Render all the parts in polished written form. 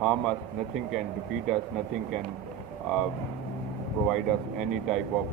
harm us, nothing can defeat us, nothing can provide us any type of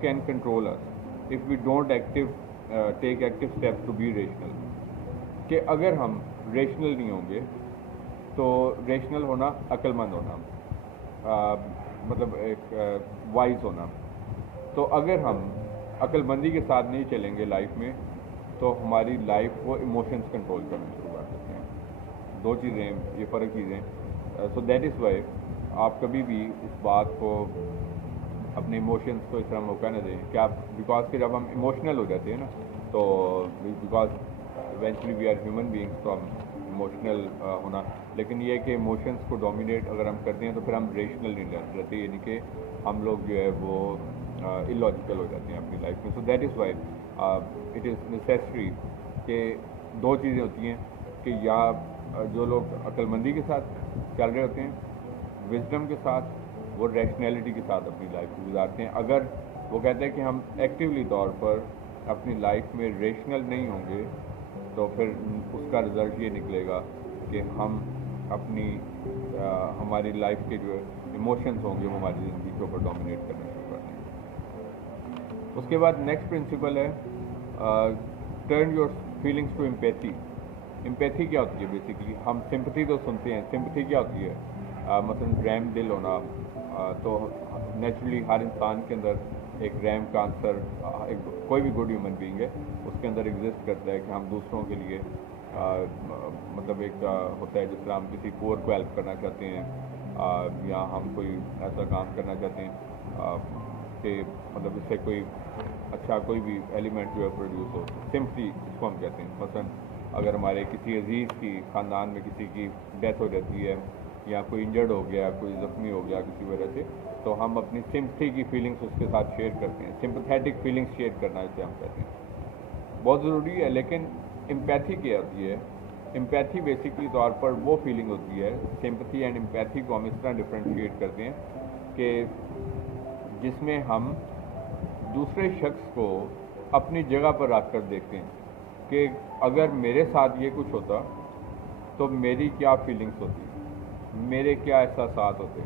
can control us if we don't take active steps to be rational. کہ اگر ہم rational نہیں ہوں گے تو rational ہونا عقلمند ہونا، مطلب ایک وائز ہونا. تو اگر ہم عقل مندی کے ساتھ نہیں چلیں گے لائف میں تو ہماری لائف کو ایموشنز کنٹرول کرنا شروع کر دیتے ہیں. دو چیزیں یہ فرق چیزیں. سو دیٹ از وائی آپ کبھی بھی اس بات کو اپنے ایموشنز کو اس طرح موقع نہ دیں کہ آپ، بیکاز کہ جب ہم ایموشنل ہو جاتے ہیں نا تو because eventually we are human beings تو ہم ایموشنل ہونا، لیکن یہ ہے کہ ایموشنز کو ڈومینیٹ اگر ہم کرتے ہیں تو پھر ہم ریشنل نہیں رہتے، یعنی کہ ہم لوگ جو ہے وہ illogical ہو جاتے ہیں اپنی لائف میں. So that is why it is necessary کہ دو چیزیں ہوتی ہیں کہ یا جو لوگ عقل مندی کے ساتھ چل رہے ہوتے ہیں، وزڈم کے ساتھ، وہ ریشنیلٹی کے ساتھ اپنی لائف کو گزارتے ہیں. اگر وہ کہتے ہیں کہ ہم ایکٹیولی طور پر اپنی لائف میں ریشنل نہیں ہوں گے تو پھر اس کا رزلٹ یہ نکلے گا کہ ہم اپنی ہماری لائف کے جو ایموشنز ہوں گے وہ ہماری زندگی کے اوپر ڈومینیٹ کرنا شروع کر دیں گے. اس کے بعد نیکسٹ پرنسپل ہے turn your feelings to empathy. Empathy کیا ہوتی ہے؟ بیسیکلی ہم سمپتھی تو سنتے ہیں، سمپتھی کیا ہوتی ہے؟ مثلاً رحم دل ہونا. تو نیچرلی ہر انسان کے اندر ایک رحم کا عنصر، کوئی بھی گڈ ہیومن بینگ ہے اس کے اندر ایگزسٹ کرتا ہے کہ ہم دوسروں کے لیے مطلب ایک ہوتا ہے جس طرح ہم کسی پور کو ہیلپ کرنا چاہتے ہیں یا ہم کوئی ایسا کام کرنا چاہتے ہیں کہ مطلب اس سے کوئی اچھا کوئی بھی ایلیمنٹ جو ہے پروڈیوس ہو. سمپتھی اس کو ہم کہتے ہیں. مثلاً اگر ہمارے کسی عزیز کی خاندان میں کسی کی ڈیتھ ہو جاتی ہے یا کوئی انجرڈ ہو گیا، کوئی زخمی ہو گیا کسی وجہ سے، تو ہم اپنی سمپتھی کی فیلنگس اس کے ساتھ شیئر کرتے ہیں. سمپتھیٹک فیلنگس شیئر کرنا اسے ہم کہتے ہیں، بہت ضروری ہے. لیکن امپیتھی کیا ہوتی ہے؟ امپیتھی بیسکلی طور پر وہ فیلنگ ہوتی ہے، سمپتھی اینڈ امپیتھی کو ہم اس طرح ڈفرینشیٹ کرتے ہیں کہ جس میں ہم دوسرے شخص کو اپنی جگہ پر رکھ کر دیکھتے ہیں کہ اگر میرے ساتھ یہ کچھ ہوتا تو میری کیا فیلنگس ہوتی، میرے کیا احساسات ہوتے،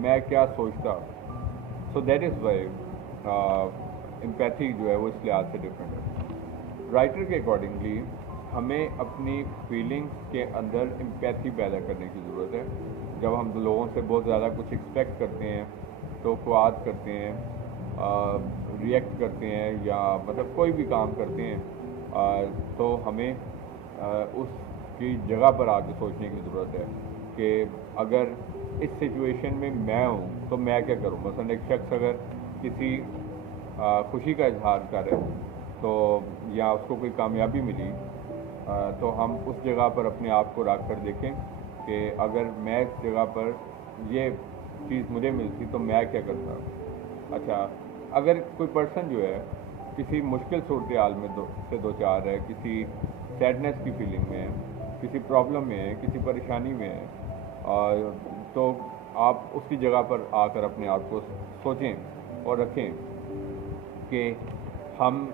میں کیا سوچتا. سو دیٹ از وائی امپیتھی جو ہے وہ اس لحاظ سے ڈفرینٹ ہے. رائٹر کے اکارڈنگلی ہمیں اپنی فیلنگس کے اندر امپیتھی پیدا کرنے کی ضرورت ہے. جب ہم لوگوں سے بہت زیادہ کچھ ایکسپیکٹ کرتے ہیں، توقعات کرتے ہیں، ریئیکٹ کرتے ہیں یا مطلب کوئی بھی کام کرتے ہیں تو ہمیں اس کی جگہ پر آ کے سوچنے کی ضرورت ہے کہ اگر اس سچویشن میں میں ہوں تو میں کیا کروں. مثلاً ایک شخص اگر کسی خوشی کا اظہار کرے تو یا اس کو کوئی کامیابی ملی تو ہم اس جگہ پر اپنے آپ کو رکھ کر دیکھیں کہ اگر میں اس جگہ پر یہ چیز مجھے ملتی تو میں کیا کرتا. اچھا اگر کوئی پرسن جو ہے کسی مشکل صورتحال میں سے دو چار ہے، کسی سیڈنس کی فیلنگ میں ہے، کسی پرابلم میں ہے، کسی پریشانی میں ہے، تو آپ اس کی جگہ پر آ کر اپنے آپ کو سوچیں اور رکھیں کہ ہم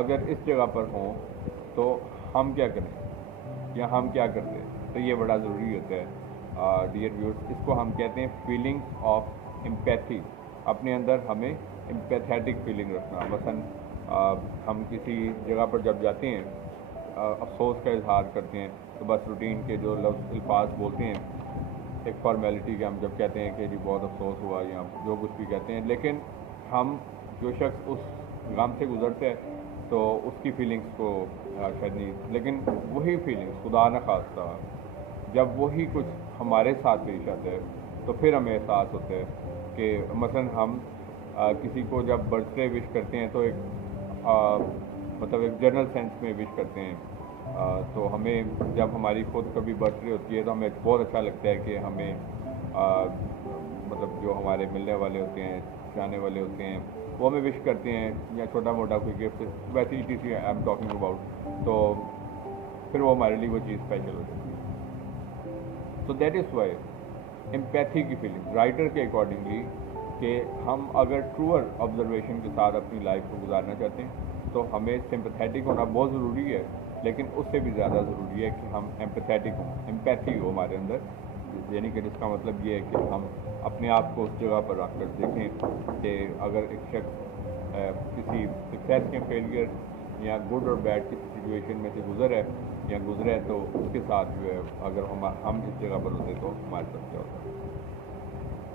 اگر اس جگہ پر ہوں تو ہم کیا کریں یا ہم کیا کرتے ہیں. تو یہ بڑا ضروری ہوتا ہے ڈیئر ویورز. اس کو ہم کہتے ہیں فیلنگس آف امپیتھی. اپنے اندر ہمیں امپیتھیٹک فیلنگ رکھنا. مثلاً ہم کسی جگہ پر جب جاتے ہیں افسوس کا اظہار کرتے ہیں تو بس روٹین کے جو لفظ الفاظ بولتے ہیں ایک فارمیلٹی کے، ہم جب کہتے ہیں کہ جی بہت افسوس ہوا یا جو کچھ بھی کہتے ہیں، لیکن ہم جو شخص اس غم سے گزرتے ہیں تو اس کی فیلنگس کو شاید نہیں، لیکن وہی فیلنگس خدا نخواستہ جب وہی کچھ ہمارے ساتھ پیش آتا ہے تو پھر ہمیں احساس ہوتا ہے کہ مثلاً ہم کسی کو جب برتھ ڈے وش کرتے ہیں تو ایک مطلب ایک جنرل سینس میں وش کرتے ہیں، تو ہمیں جب ہماری خود کبھی برتھ ڈے ہوتی ہے تو ہمیں بہت اچھا لگتا ہے کہ ہمیں مطلب جو ہمارے ملنے والے ہوتے ہیں، جانے والے ہوتے ہیں، وہ ہمیں وش کرتے ہیں یا چھوٹا موٹا کوئی گفٹ ویسے ہی کسی آئی ایم ٹاکنگ اباؤٹ، تو پھر وہ ہمارے لیے وہ چیز اسپیشل ہو جاتی ہے. تو دیٹ از وائی امپیتھی کی فیلنگ رائٹر کے اکارڈنگلی کہ ہم اگر ٹروور آبزرویشن کے ساتھ اپنی لائف کو گزارنا چاہتے ہیں تو ہمیں سمپیتھیٹک ہونا بہت ضروری ہے، لیکن اس سے بھی زیادہ ضروری ہے کہ ہم ایمپیتھیٹک ہوں، امپیتھی ہو ہمارے اندر. یعنی کہ جس کا مطلب یہ ہے کہ ہم اپنے آپ کو اس جگہ پر رکھ کر دیکھیں کہ اگر ایک شخص کسی سکسیس کے فیلئر یا گڈ اور بیڈ کسی سچویشن میں سے گزر ہے یا گزرے ہے، تو اس کے ساتھ جو ہے اگر ہم اس جگہ پر ہوتے تو ہمارے ساتھ کیا ہوتا ہے۔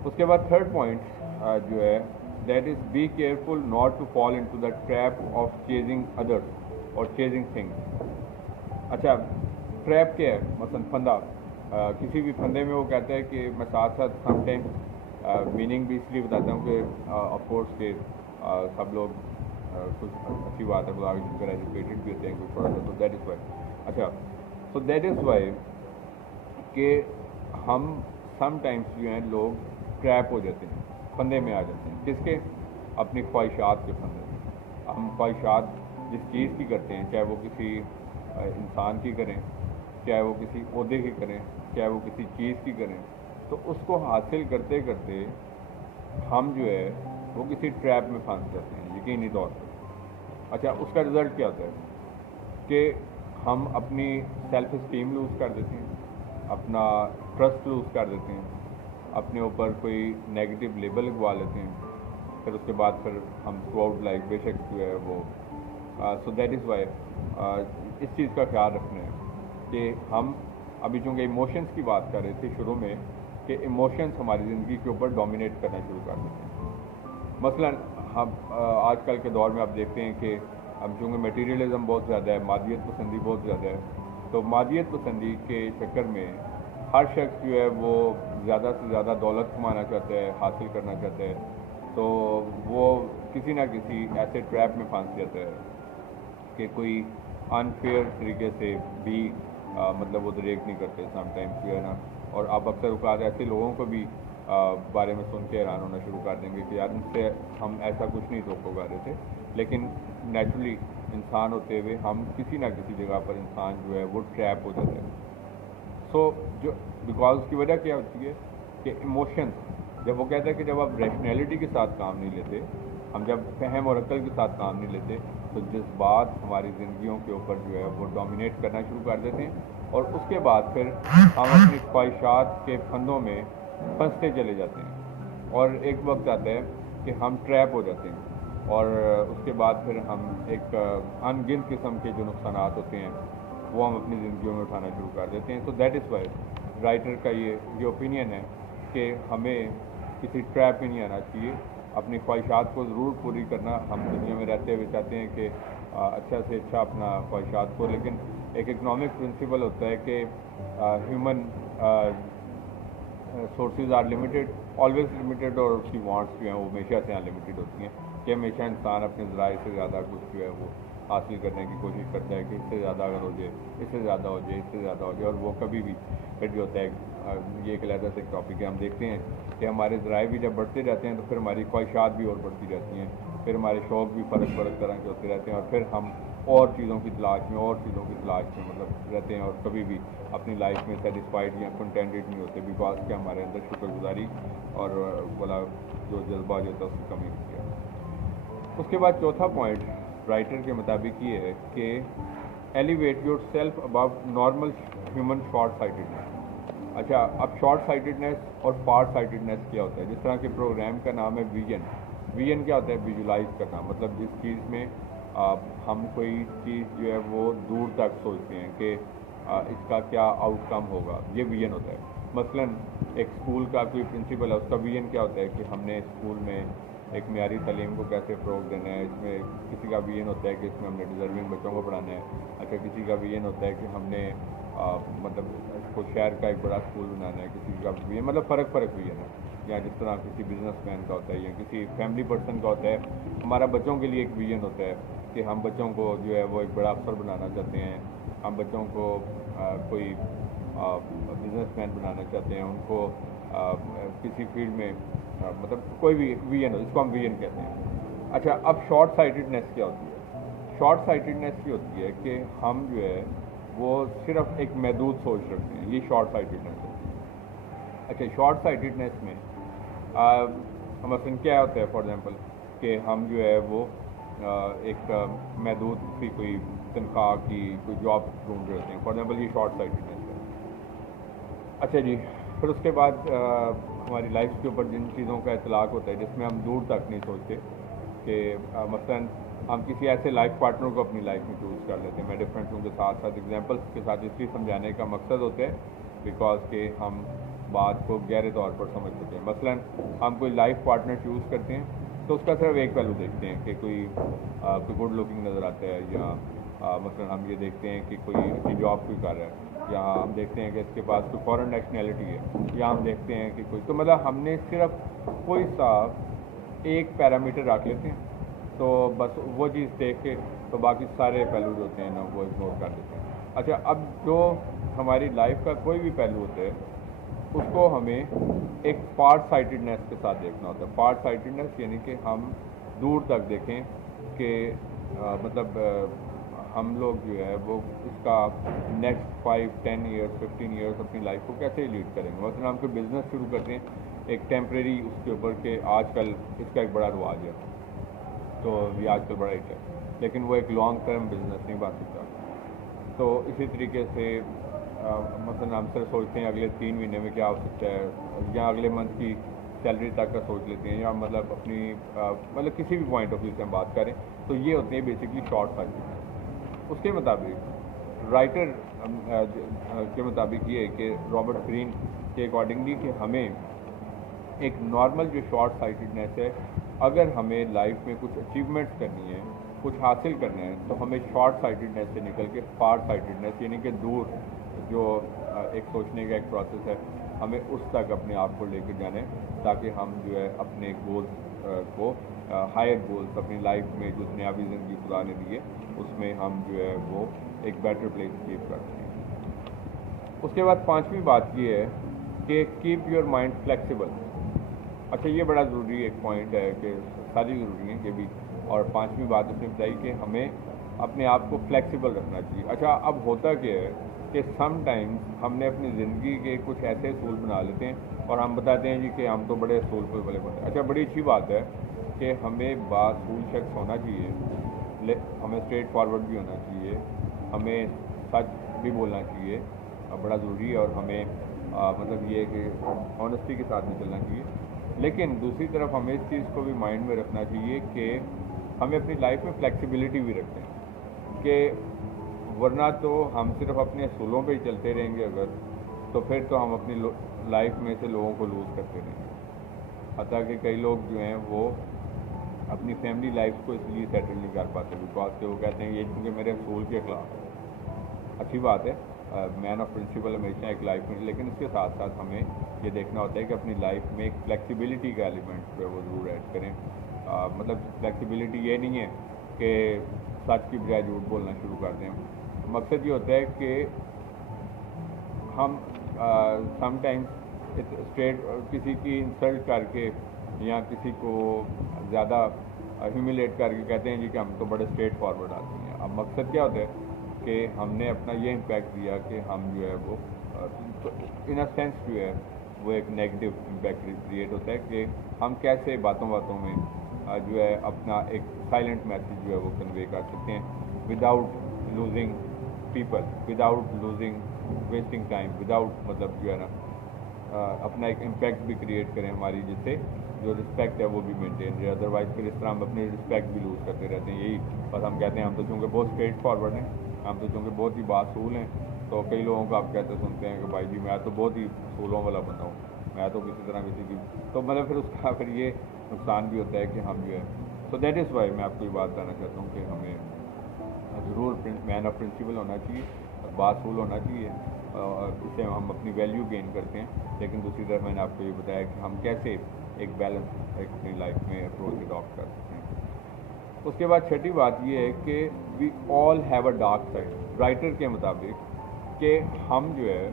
اس کے بعد تھرڈ پوائنٹ جو ہے that is be careful not to fall into the trap of chasing others اور چیزنگ تھنگس۔ اچھا، ٹریپ کیا ہے؟ مثلاً پھندا، کسی بھی پھندے میں وہ کہتا ہے کہ میں ساتھ ساتھ سم ٹائم میننگ بھی اس لیے بتاتا ہوں کہ آف کورس کہ سب لوگ کچھ اچھی بات ہے، خدا کی شکر ایجوکیٹڈ بھی ہوتے ہیں کچھ تھوڑا سا، تو دیٹ از وائی۔ اچھا، تو دیٹ از وائی کہ ہم سم ٹائمس جو ہیں لوگ ٹریپ ہو جاتے ہیں، پھندے میں آ جاتے ہیں، کس کے؟ اپنی خواہشات کے پھندے میں۔ ہم خواہشات جس چیز کی کرتے ہیں، چاہے وہ کسی انسان کی کریں، چاہے وہ کسی عہدے کی کریں، چاہے وہ کسی چیز کی کریں، تو اس کو حاصل کرتے کرتے ہم جو ہے وہ کسی ٹریپ میں پھنس جاتے ہیں یقینی طور پر۔ اچھا، اس کا رزلٹ کیا ہوتا ہے کہ ہم اپنی سیلف اسٹیم لوز کر دیتے ہیں، اپنا ٹرسٹ لوز کر دیتے ہیں، اپنے اوپر کوئی نیگیٹو لیبل لگوا لیتے ہیں، پھر اس کے بعد پھر ہم تھرو آؤٹ لائف بے شک جو ہے وہ سو دیٹ از وائی اس چیز کا خیال رکھنا ہے کہ ہم ابھی چونکہ ایموشنس کی بات کر رہے تھے شروع میں، کہ ایموشنس ہماری زندگی کے اوپر ڈومینیٹ کرنا شروع کر دیتے ہیں۔ مثلاً ہم آج کل کے دور میں آپ دیکھتے ہیں کہ اب چونکہ میٹیریلزم بہت زیادہ ہے، مادیت پسندی بہت زیادہ ہے، تو مادیت پسندی کے چکر میں ہر شخص جو ہے وہ زیادہ سے زیادہ دولت کمانا چاہتا ہے، حاصل کرنا چاہتا ہے، تو وہ کسی نہ کسی ایسے ٹریپ میں پھنس جاتا ہے کہ کوئی انفیئر طریقے سے بھی مطلب وہ ریک نہیں کرتے سم ٹائمس جو ہے نا۔ اور آپ اکثر اوقات ایسے لوگوں کو بھی بارے میں سن کے حیران ہونا شروع کر دیں گے کہ یار ان سے ہم ایسا کچھ نہیں توقع کر رہے تھے، لیکن نیچرلی انسان ہوتے ہوئے ہم کسی نہ کسی جگہ پر انسان جو ہے وہ ٹریپ ہو جاتا ہے۔ سو جو بیکاز اس کی وجہ کیا ہوتی ہے کہ ایموشنس، جب وہ کہتا ہے کہ جب آپ ریشنیلٹی کے ساتھ کام نہیں لیتے، ہم جب فہم اور عقل کے ساتھ کام نہیں لیتے، تو جذبات ہماری زندگیوں کے اوپر جو ہے وہ ڈومینیٹ کرنا شروع کر دیتے ہیں، اور اس کے بعد پھر ہم اپنی خواہشات کے پھندوں میں پھنستے چلے جاتے ہیں، اور ایک وقت آتا ہے کہ ہم ٹریپ ہو جاتے ہیں، اور اس کے بعد پھر ہم ایک ان گنت قسم کے جو نقصانات ہوتے ہیں وہ ہم اپنی زندگیوں میں اٹھانا شروع کر دیتے ہیں۔ تو دیٹ از وائی رائٹر کا یہ اوپینین ہے کہ ہمیں کسی ٹریپ میں نہیں آنا چاہیے، اپنی خواہشات کو ضرور پوری کرنا، ہم دنیا میں رہتے ہوئے چاہتے ہیں کہ اچھا سے اچھا اپنا خواہشات کو، لیکن ایک اکنامک پرنسپل ہوتا ہے کہ human sources are limited, always limited, اور اس کی وانٹس جو ہیں وہ ہمیشہ سے انلمیٹیڈ ہوتی ہیں، کہ ہمیشہ انسان اپنے ذرائع سے زیادہ کچھ جو ہے وہ حاصل کرنے کی کوشش کرتا ہے کہ اس سے زیادہ اگر ہو جائے، اس سے زیادہ ہو جائے، اس سے زیادہ ہو جائے، اور وہ کبھی بھی پھر جو ہوتا ہے یہ ایک علیحدہ سے ایک ٹاپک ہے۔ ہم دیکھتے ہیں کہ ہمارے ذرائع بھی جب بڑھتے جاتے ہیں تو پھر ہماری خواہشات بھی اور بڑھتی جاتی ہیں، پھر ہمارے شوق بھی فرق طرح کے ہوتے رہتے ہیں، اور پھر ہم اور چیزوں کی تلاش میں مطلب رہتے ہیں، اور کبھی بھی اپنی لائف میں سیٹسفائڈ یا کنٹینٹڈ نہیں ہوتے، بیکاز کہ ہمارے اندر شکر گزاری اور بلا جو جذبہ جو ہوتا ہے اس کی کمی ہوتی ہے۔ اس کے بعد چوتھا پوائنٹ رائٹر کے مطابق یہ ہے کہ elevate yourself above normal human short sightedness. اچھا، اب شارٹ سائٹڈنیس اور فار سائٹڈنیس کیا ہوتا ہے؟ جس طرح کے پروگرام کا نام ہے ویژن کیا ہوتا ہے؟ ویژولائز کرنا، مطلب جس چیز میں ہم کوئی چیز جو ہے وہ دور تک سوچتے ہیں کہ اس کا کیا آؤٹ کم ہوگا، یہ ویژن ہوتا ہے۔ مثلاً ایک اسکول کا کوئی پرنسپل ہے، اس کا ویژن کیا ہوتا ہے کہ ہم نے اسکول میں ایک معیاری تعلیم کو کیسے فروغ دینا ہے۔ اس میں کسی کا ویژن ہوتا ہے کہ اس میں ہم نے ڈیزرونگ بچوں کو پڑھانا ہے۔ اچھا، کسی کا ویژن ہوتا ہے کہ ہم نے مطلب اس کو شہر کا ایک بڑا اسکول بنانا ہے، کسی کا ویژن مطلب فرق ویژن ہے، یا جس طرح کسی بزنس مین کا ہوتا ہے یا کسی فیملی پرسن کا ہوتا ہے۔ ہمارا بچوں کے لیے ایک ویژن ہوتا ہے کہ ہم بچوں کو جو ہے وہ ایک بڑا افسر بنانا چاہتے ہیں، ہم بچوں کو کوئی بزنس مین بنانا چاہتے ہیں، ان کو کسی فیلڈ میں مطلب کوئی بھی ویژن ہو، اس کو ہم ویژن کہتے ہیں۔ اچھا، اب شارٹ سائٹڈنیس کیا ہوتی ہے؟ شارٹ سائٹڈنیس کی ہوتی ہے کہ ہم جو ہے وہ صرف ایک محدود سوچ رکھتے ہیں، یہ شارٹ سائٹڈنیس ہوتی ہے۔ اچھا، شارٹ سائٹڈنیس میں مثلاً کیا ہوتا ہے؟ فار ایگزامپل کہ ہم جو ہے وہ ایک محدود سی کوئی تنخواہ کی کوئی جاب ڈھونڈ رہے ہوتے ہیں، فار ایگزامپل یہ شارٹ سائٹڈنیس ہے۔ اچھا جی، پھر اس کے بعد ہماری لائف کے اوپر جن چیزوں کا اطلاق ہوتا ہے جس میں ہم دور تک نہیں سوچتے، کہ مثلاً ہم کسی ایسے لائف پارٹنر کو اپنی لائف میں چوز کر لیتے ہیں. میں ڈفرینٹوں کے ساتھ ساتھ ایگزامپلس کے ساتھ اس لیے سمجھانے کا مقصد ہوتا ہے بیکاز کہ ہم بات کو گہرے طور پر سمجھ سکتے ہیں. مثلاً ہم کوئی لائف پارٹنر چوز کرتے ہیں تو اس کا صرف ایک پہلو دیکھتے ہیں کہ کوئی گڈ لکنگ نظر آتا ہے, یا مثلاً ہم یہ دیکھتے ہیں کہ کوئی اچھی جاب کوئی کر رہا ہے, یا ہم دیکھتے ہیں کہ اس کے پاس کوئی فارن نیشنلٹی ہے, یا ہم دیکھتے ہیں کہ کوئی, تو مطلب ہم نے صرف کوئی سا ایک پیرامیٹر رکھ لیتے ہیں تو بس وہ چیز دیکھ کے تو باقی سارے پہلو جو ہوتے ہیں نا وہ اگنور کر دیتے ہیں. اچھا, اب جو ہماری لائف کا کوئی بھی پہلو ہوتا ہے اس کو ہمیں ایک فار سائٹڈنیس کے ساتھ دیکھنا ہوتا ہے. فار سائٹڈنیس یعنی کہ ہم دور تک دیکھیں کہ مطلب ہم لوگ جو ہے وہ اس کا نیکسٹ 5, 10 ایئرس 15 ایئرس اپنی لائف کو کیسے لیڈ کریں گے. مثلاً ہم کوئی بزنس شروع کرتے ہیں ایک ٹیمپریری اس کے اوپر کہ آج کل اس کا ایک بڑا رواج ہے تو یہ آج کل بڑا ہٹ ہے, لیکن وہ ایک لانگ ٹرم بزنس نہیں بن سکتا. تو اسی طریقے سے مثلاً ہم صرف سوچتے ہیں اگلے 3 مہینے میں کیا ہو سکتا ہے, یا اگلے منتھ کی سیلری تک کا سوچ لیتے ہیں, یا مطلب اپنی مطلب کسی بھی پوائنٹ آف ویو سے ہم بات کریں تو یہ ہوتے ہیں بیسکلی شارٹ سائٹڈنیس. اس کے مطابق رائٹر کے مطابق یہ ہے کہ رابرٹ گرین کے اکارڈنگلی کہ ہمیں ایک نارمل جو شارٹ سائٹڈنیس ہے, اگر ہمیں لائف میں کچھ اچیومنٹس کرنی ہے, کچھ حاصل کرنا ہے, تو ہمیں شارٹ سائٹڈنیس سے نکل کے فار سائٹڈنیس یعنی کہ دور جو ایک سوچنے کا ایک پروسیس ہے, ہمیں اس تک اپنے آپ کو لے کے جانے تاکہ ہم جو ہے اپنے گولز کو ہائر گولز اپنی لائف میں جو دنیاوی زندگی خدا نے دی ہے اس میں ہم جو ہے وہ ایک بیٹر پلیس اچیو کرتے ہیں. اس کے بعد 5ویں بات یہ ہے کہ کیپ یور مائنڈ فلیکسیبل. اچھا, یہ بڑا ضروری ایک پوائنٹ ہے کہ ساری ضروری ہیں یہ بھی, اور 5ویں بات اس نے بتائی کہ ہمیں اپنے آپ کو فلیکسیبل رکھنا چاہیے. اچھا, اب ہوتا کیا ہے کہ سم ٹائمز ہم نے اپنی زندگی کے کچھ ایسے اصول بنا لیتے ہیں اور ہم بتاتے ہیں جی کہ ہم تو بڑے اصول پہ والے بنتے ہیں. اچھا, بڑی اچھی بات ہے کہ ہمیں باصول شخص ہونا چاہیے, ہمیں اسٹریٹ فارورڈ بھی ہونا چاہیے, ہمیں سچ بھی بولنا چاہیے, بڑا ضروری ہے, اور ہمیں مطلب یہ ہے کہ آنیسٹی کے ساتھ بھی چلنا چاہیے. لیکن دوسری طرف ہمیں اس چیز کو بھی مائنڈ میں رکھنا چاہیے کہ ہمیں اپنی لائف میں فلیکسیبلٹی بھی رکھیں, کہ ورنہ تو ہم صرف اپنے اصولوں پہ ہی چلتے رہیں گے اگر, تو پھر تو ہم اپنی لائف میں سے لوگوں کو لوز کرتے رہیں گے. حتیٰ کہ کئی لوگ جو ہیں وہ اپنی فیملی لائف کو اس لیے سیٹل نہیں کر پاتے بیکاز کہ وہ کہتے ہیں یہ کیونکہ میرے اصول کے خلاف ہے. اچھی بات ہے, مین آف پرنسپل ہمیشہ ایک لائف میں, لیکن اس کے ساتھ ساتھ ہمیں یہ دیکھنا ہوتا ہے کہ اپنی لائف میں ایک فلیکسیبلٹی کا ایلیمنٹ جو ہے وہ ضرور ایڈ کریں. مطلب فلیکسیبلٹی یہ نہیں ہے کہ سچ کی بجائے جھوٹ بولنا شروع کر دیں. مقصد یہ ہوتا ہے کہ ہم سم ٹائمز اسٹریٹ کسی کی انسلٹ کر کے یا کسی کو زیادہ ہیوملیٹ کر کے کہتے ہیں جی کہ ہم تو بڑے اسٹریٹ فارورڈ آتے ہیں. اب مقصد کیا ہوتا ہے کہ ہم نے اپنا یہ امپیکٹ دیا کہ ہم جو ہے وہ ان اے سینس جو ہے وہ ایک نیگیٹو امپیکٹ کریٹ ہوتا ہے کہ ہم کیسے باتوں میں جو ہے اپنا ایک سائلنٹ میسیج جو ہے وہ کنوے کر سکتے ہیں without losing people, without losing wasting time, without مطلب جو ہے نا اپنا ایک امپیکٹ بھی کریٹ کریں ہماری, جس سے جو رسپیکٹ ہے وہ بھی مینٹین رہے. ادروائز پھر اس طرح ہم اپنی رسپیکٹ بھی لوز کرتے رہتے ہیں. یہی بس ہم کہتے ہیں ہم تو چونکہ بہت اسٹریٹ فارورڈ ہیں, ہم تو چونکہ بہت ہی باصول ہیں, تو کئی لوگوں کو آپ کہتے سنتے ہیں کہ بھائی جی میں تو بہت ہی اصولوں والا بندہ ہوں, میں تو کسی طرح کسی کی, تو مطلب پھر اس کا پھر یہ نقصان بھی ہوتا ہے کہ ہم جو ہے. سو دیٹ از وائی میں آپ کو یہ بات بتانا چاہتا ہوں کہ ہمیں ضرور مین آف پرنسپل ہونا چاہیے, باصول ہونا چاہیے, اس سے ہم اپنی ویلیو گین کرتے ہیں. لیکن دوسری طرف میں نے آپ کو یہ بتایا کہ ہم کیسے ایک بیلنس ایک اپنی لائف میں اپروچ اڈاپٹ کر سکتے ہیں. اس کے بعد 6ٹھی بات یہ ہے کہ we all have a dark side. Writer کے مطابق کہ ہم جو ہے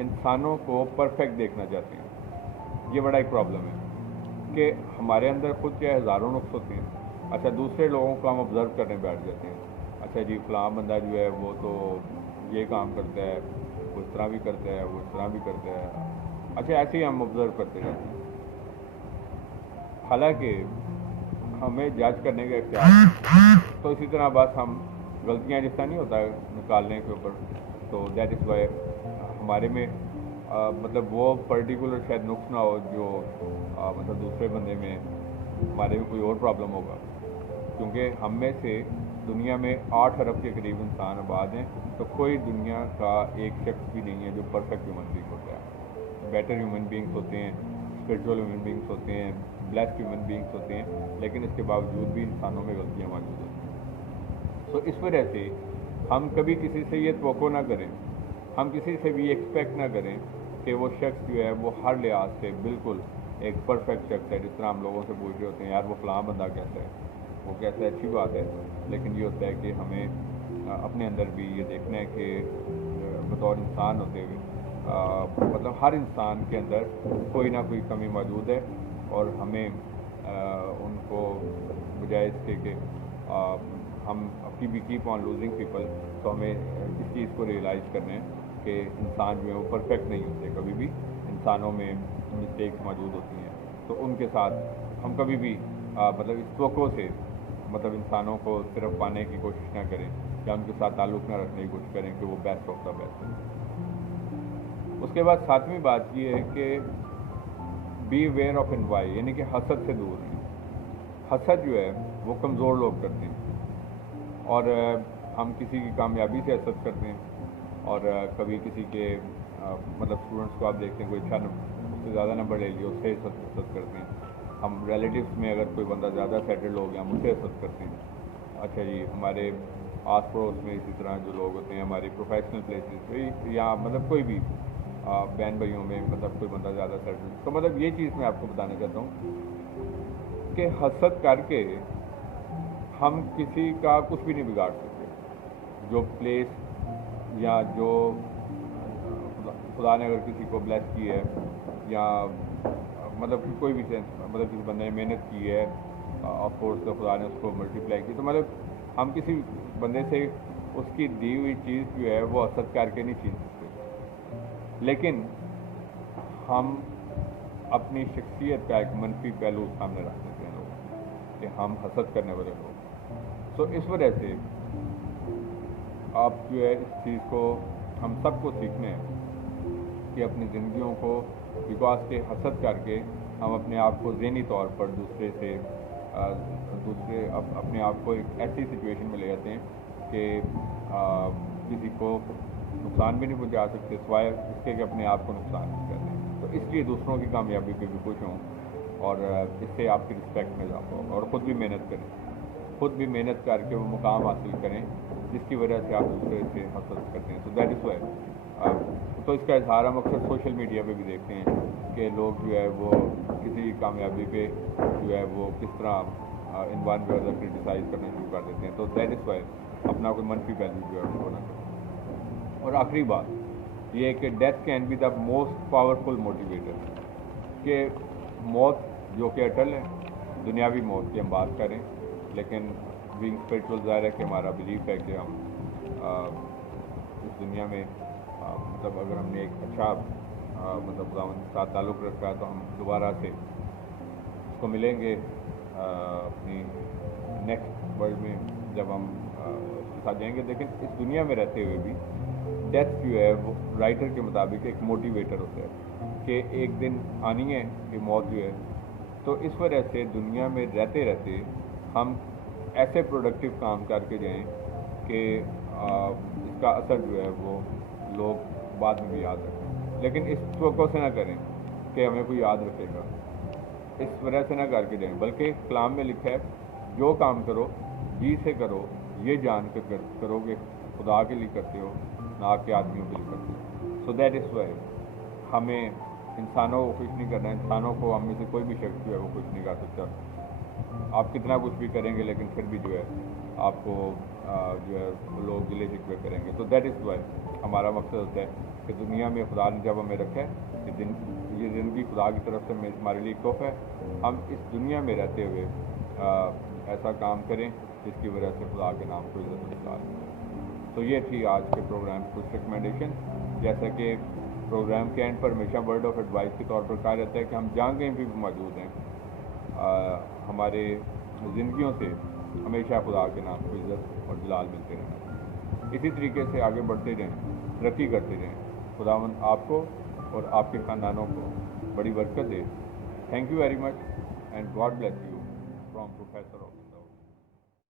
انسانوں کو پرفیکٹ دیکھنا چاہتے ہیں. یہ بڑا ایک پرابلم ہے کہ ہمارے اندر خود کے ہزاروں نقص ہوتے ہیں. اچھا, دوسرے لوگوں کو ہم آبزرو کرنے بیٹھ جاتے ہیں. اچھا جی فلاں بندہ جو ہے وہ تو یہ کام کرتا ہے, وہ اس طرح بھی کرتا ہے, وہ اس طرح بھی کرتا ہے. اچھا, ایسے ہی ہم آبزرو کرتے رہتے ہیں. حالانکہ ہمیں جج کرنے کا اختیار, تو اسی طرح بس ہم غلطیاں جس طرح نہیں ہوتا ہے نکالنے کے اوپر, تو دیٹ از وائی ہمارے میں مطلب وہ پرٹیکولر شاید نقص نہ ہو جو مطلب دوسرے بندے میں ہمارے میں کوئی اور پرابلم ہوگا. کیونکہ ہم میں سے دنیا میں 8 ارب کے قریب انسان آباد ہیں، تو کوئی دنیا کا ایک شخص بھی نہیں ہے جو پرفیکٹ ہیومن بینگ ہوتا ہے۔ بیٹر ہیومن بینگس ہوتے ہیں، اسپرچول ہیومن بینگس ہوتے ہیں، بلیسڈ ہیومن بینگس ہوتے ہیں، لیکن اس کے باوجود بھی انسانوں میں غلطیاں موجود ہوتی ہیں۔ تو اس وجہ سے ہم کبھی کسی سے یہ توقع نہ کریں، ہم کسی سے بھی ایکسپیکٹ نہ کریں کہ وہ شخص جو ہے وہ ہر لحاظ سے بالکل ایک پرفیکٹ شخص ہے۔ جس طرح ہم لوگوں سے پوچھ رہے ہوتے ہیں یار وہ فلاں بندہ کیسا ہے، وہ کیسا ہے، اچھی بات ہے، لیکن یہ ہوتا ہے کہ ہمیں اپنے اندر بھی یہ دیکھنا ہے کہ بطور انسان ہوتے ہوئے مطلب ہر انسان کے اندر کوئی نہ کوئی کمی موجود ہے، اور ہمیں ان کو بجائے اس کے کہ ہم بھی کیپ آن لوزنگ پیپل، تو ہمیں اس چیز کو ریئلائز کرنا ہے کہ انسان جو ہے وہ پرفیکٹ نہیں ہوتے، کبھی بھی انسانوں میں مسٹیکس موجود ہوتی ہیں، تو ان کے ساتھ ہم کبھی بھی مطلب اس توقع سے مطلب انسانوں کو صرف پانے کی کوشش نہ کریں یا ان کے ساتھ تعلق نہ رکھنے کی کوشش کریں کہ وہ بیسٹ آف دا بیسٹ ہے۔ اس کے بعد 7ویں بات یہ ہے کہ بی اویئر آف انوائی، یعنی کہ حسد سے دور رہیں۔ حسد جو ہے وہ کمزور لوگ کرتے ہیں، اور ہم کسی کی کامیابی سے حسد کرتے ہیں، اور کبھی کسی کے مطلب اسٹوڈنٹس کو آپ دیکھتے ہیں کوئی اچھا اس سے زیادہ نمبر لے لیا، اس سے حسد کرتے ہیں۔ ہم ریلیٹیوس میں اگر کوئی بندہ زیادہ سیٹلڈ ہو گیا ہم اسے حسد کرتے ہیں۔ اچھا جی، ہمارے آس پڑوس میں اسی طرح جو لوگ ہوتے ہیں ہماری پروفیشنل پلیسز پہ یا مطلب کوئی بھی بہن بھائیوں میں مطلب کوئی بندہ زیادہ سیٹلڈ، تو مطلب یہ چیز میں آپ کو بتانا چاہتا ہوں کہ حسد کر کے ہم کسی کا کچھ بھی نہیں بگاڑ سکتے۔ جو پلیس یا جو خدا نے اگر کسی کو بلیس کی ہے یا مطلب کوئی بھی سینس مطلب کسی بندے نے محنت کی ہے، آف کورس تو خدا نے اس کو ملٹیپلائی کی، تو مطلب ہم کسی بندے سے اس کی دی ہوئی چیز جو ہے وہ حسد کر کے نہیں چھین سکتے، لیکن ہم اپنی شخصیت کا ایک منفی پہلو سامنے رکھ سکتے ہیں لوگ کہ ہم حسد کرنے والے لوگ۔ تو اس وجہ سے آپ جو ہے اس چیز کو ہم سب کو سیکھنے ہیں کہ اپنی زندگیوں کو بیکاز کے حسد کر کے ہم اپنے آپ کو ذہنی طور پر دوسرے اپنے آپ کو ایک ایسی سچویشن میں لے جاتے ہیں کہ کسی کو نقصان بھی نہیں پہنچا سکتے سوائے اس کے کہ اپنے آپ کو نقصان نہیں کرتے ہیں۔ تو اس لیے دوسروں کی کامیابی پہ بھی خوش ہوں، اور اس سے آپ کی رسپیکٹ میں اضافہ ہوگا، اور خود بھی محنت کریں، خود بھی محنت کر کے وہ مقام حاصل کریں جس کی وجہ سے آپ دوسرے سے حسد کرتے ہیں۔ تو دیٹ از وائی تو اس کا اظہار ہم اکثر سوشل میڈیا پہ بھی دیکھتے ہیں کہ لوگ جو ہے وہ کسی کامیابی پہ جو ہے وہ کس طرح in one way other criticize کرنا شروع کر دیتے ہیں۔ تو دیٹ از وائی اپنا کوئی منفی پہلو جو ہے وہ نہ کریں۔ اور آخری بات یہ ہے کہ death can be the most powerful motivator, کہ موت جو کہ اٹل ہے، دنیاوی موت کی ہم بات کریں، لیکن بینگ اسپرچول ظاہر ہے کہ ہمارا بلیف ہے کہ ہم اس دنیا میں مطلب اگر ہم نے ایک اچھا مطلب خداوند کے ساتھ تعلق رکھا ہے تو ہم دوبارہ سے اس کو ملیں گے اپنی نیکسٹ ورلڈ میں جب ہم اس کے ساتھ جائیں گے۔ لیکن اس دنیا میں رہتے ہوئے بھی ڈیتھ جو ہے وہ رائٹر کے مطابق ایک موٹیویٹر ہوتا ہے کہ ایک دن آنی ہے کہ موت جو ہے، تو اس وجہ سے دنیا میں رہتے رہتے ہم ایسے پروڈکٹیو کام کر کے جائیں کہ اس کا اثر جو ہے وہ لوگ بعد میں بھی یاد رکھیں، لیکن اس توقع سے نہ کریں کہ ہمیں کوئی یاد رکھے گا، اس وجہ سے نہ کر کے جائیں، بلکہ کلام میں لکھا ہے جو کام کرو جی سے کرو، یہ جان کر کرو کہ خدا کے لیے کرتے ہو نہ کہ آدمیوں کے لیے کرتے ہو۔ سو دیٹ از وائی ہمیں انسانوں کو خوش نہیں کرنا، انسانوں کو ہم میں سے کوئی بھی شخص جو ہے وہ خوش نہیں کر سکتا۔ آپ کتنا کچھ بھی کریں گے لیکن پھر بھی جو ہے آپ کو جو ہے لوگ گلے شکوے کریں گے۔ تو دیٹ از وائی ہمارا مقصد ہوتا ہے کہ دنیا میں خدا نے جب ہمیں رکھا ہے کہ یہ زندگی خدا کی طرف سے ہمارے لیے تحفہ ہے، ہم اس دنیا میں رہتے ہوئے ایسا کام کریں جس کی وجہ سے خدا کے نام کو عزت و جلال ملے۔ تو یہ تھی آج کے پروگرام کی کچھ ریکمنڈیشن۔ جیسا کہ پروگرام کے اینڈ پر ہمیشہ ورڈ آف ایڈوائس کے طور پر کہا جاتا ہے کہ ہم جہاں کہیں بھی موجود ہیں ہمارے زندگیوں سے ہمیشہ خدا کے نام کو عزت اور جلال ملتے رہنا، اسی طریقے سے آگے بڑھتے رہیں، ترقی کرتے رہیں۔ خداوند آپ کو اور آپ کے خاندانوں کو بڑی برکت دے۔ Thank you very much and God bless you from professor of